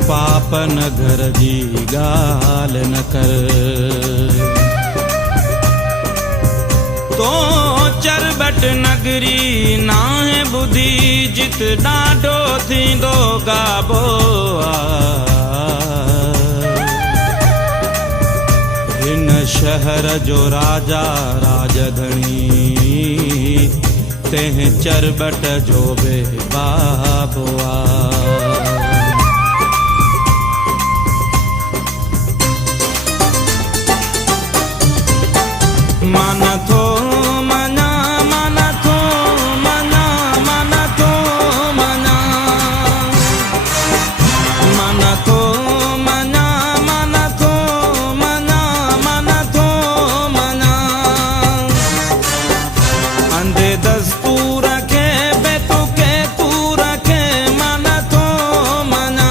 पाप नगर जी गाल न कर। तो चरबट नगरी नाहे बुद्धि जित डाढो थींदो गाबो हिन शहर जो राजा राजधणी तेह चरबट जो बे बाबो मन थो मना मन थो मना मन थो मना मन थो मना मन थो मना मन थो मना अंधे दस्तूर के बेतु के तू रखे मन थो मना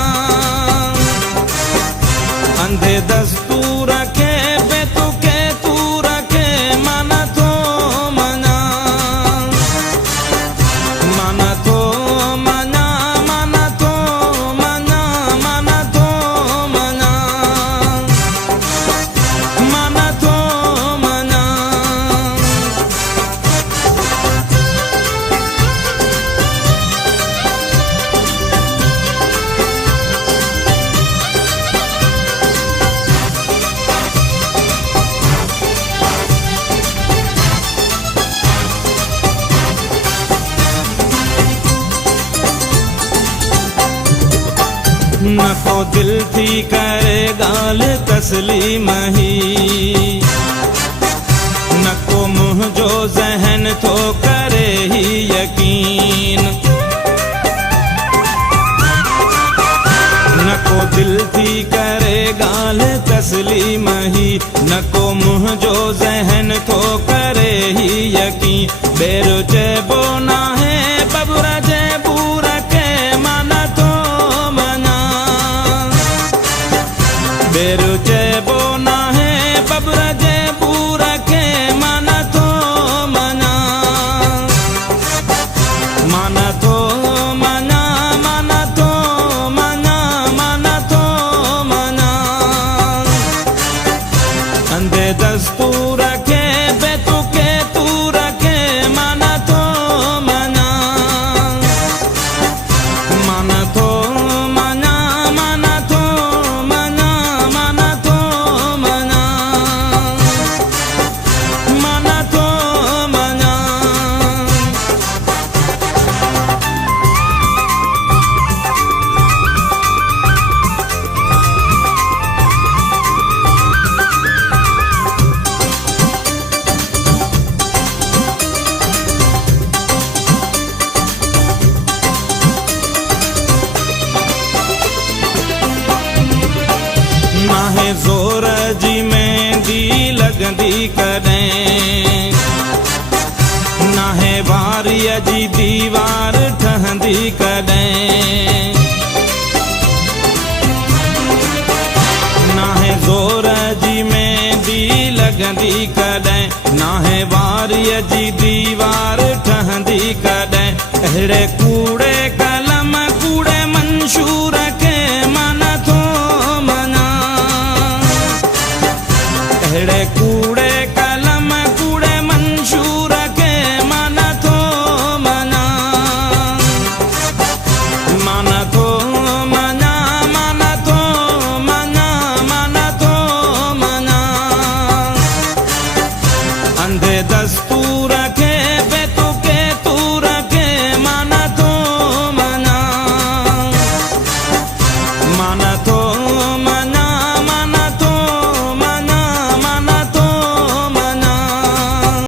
अंधे दस्तूर के बेतु के तू रखे मन थो मना मन थो मना मन थो मना मन थो मना मन थो मना। न को दिल थी करे गाल तसली मही न को मुँह जो जहन थो करे ही यकीन न को दिल थी करे गाल तसली मही न को मुँह जो जहन थो करे ही यकीन बेरो चेबो ना है बबुरा जेबू रखे मन थो बेरु चेबो ना है बबुरा जेबू रखे मन थो मना मन थो मना मन थो मना मन थो मना अंधे दस्तूर के बेतु के तू रखे मन थो मना मन थो मना मन थो मना मन थो मना मन थो मना। नाहे ज़ोर जी मेहंदी लगंदी कॾहिं नाहे वारीअ जी दीवार ठहंदी कॾहिं नाहे ज़ोर जी मेहंदी लगंदी कॾहिं नाहे वारीअ जी दीवार ठहंदी कॾहिं अहिड़े कूड़े